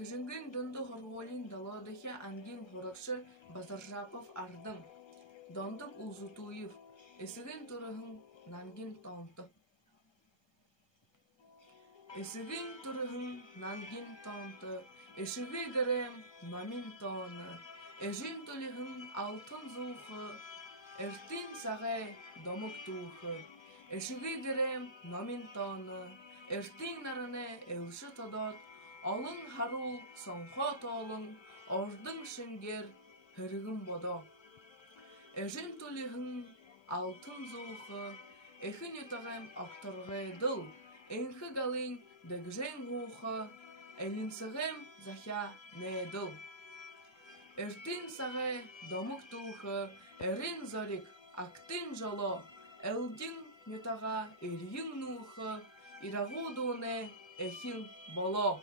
Хыжынгын донду хорголин далодахи ангин хоракшы Базаржапов ардым. Дондук Улзутуев, эсігін турыхын нангин тонты. Эсігін турыхын нангин тонты, эшігі гірем номин тоны, эжин тулихын алтын зухы, эртин сағай домук тухы, эшігі гірем номин тоны, эртин нарыне элші тодот, олын харул сонхо толын, ордың шынгер хырығын бодо. Эжин тулихын алтын зухы, эхін етағым ақтырғай дыл, энхі галын дэгжен ғухы, элинсығым захя нэдыл. Эртин сағай домук тухы, эрин зорик актын жоло, элдин нетаға эрин нухы, ирағу дуне эхин боло.